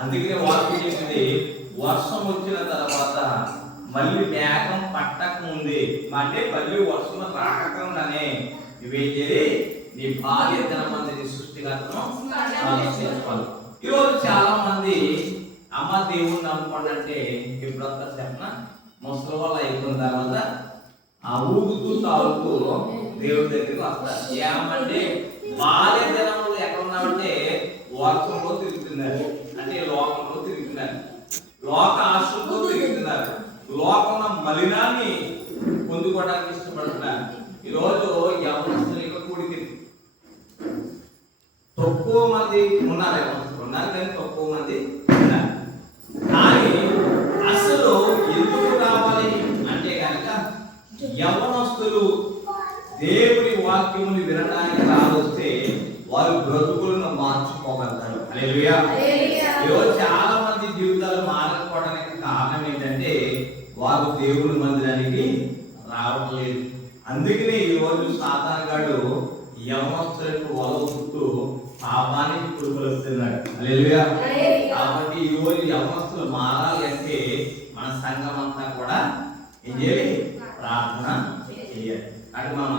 అందుకనే వాక్యం చెప్పింది, వర్షం వచ్చిన తర్వాత మళ్ళీ మేఘం పట్టక ముందే, అంటే మళ్ళీ వర్షం రాకుండానే నువ్వేం చేయాలి? నీ భార్య దినమంది సృష్టికర్తను చేసుకోవాలి. ఈరోజు చాలా మంది అమ్మ దేవుని నమ్ముకోండి అంటే ఎప్పుడంతా చెప్పిన ముసలి వాళ్ళు అయిపోయిన తర్వాత ఆ ఊగుతూ తాగుతూ దేవుడి దగ్గరికి వస్తారు. ఏమంటే భార్య దినములు ఎక్కడ ఉన్నామంటే వర్షంలో తిరుగుతున్నారు, అంటే లోకంలో తిరుగుతున్నారు, లోక ఆశలతో తిరుగుతున్నారు, లోకంలో మలినాన్ని పొందుకోవడానికి ఇష్టపడుతున్నారు. ఈరోజు యవనస్తులు ఇక కూడికి తక్కువ మంది ఉన్నారు, ఉన్నారు కానీ తక్కువ మంది ఉన్నారు. కానీ అసలు ఎందుకు రావాలి అంటే కనుక యవనస్తులు దేవుడి వాక్యముని వినడానికి రావస్తే వారు బ్రతుకులను మార్చుకోగలుగుతారు. హల్లెలూయా. ఈరోజు చాలా మంది జీవితాలు మారకపోవడానికి కారణం ఏంటంటే వారు దేవుని మందిరానికి రావట్లేదు. అందుకనే ఈరోజు సాతానుగాడు యవనస్తులకు వలవుతూ పాపానికి పురుకొలుస్తున్నాడు. హల్లెలూయా. కాబట్టి ఈరోజు యవనస్తులు మారాలి అంటే మన సంఘం అంతా కూడా ఏం చేయాలి? ప్రార్థన చేయాలి. అంటే మనం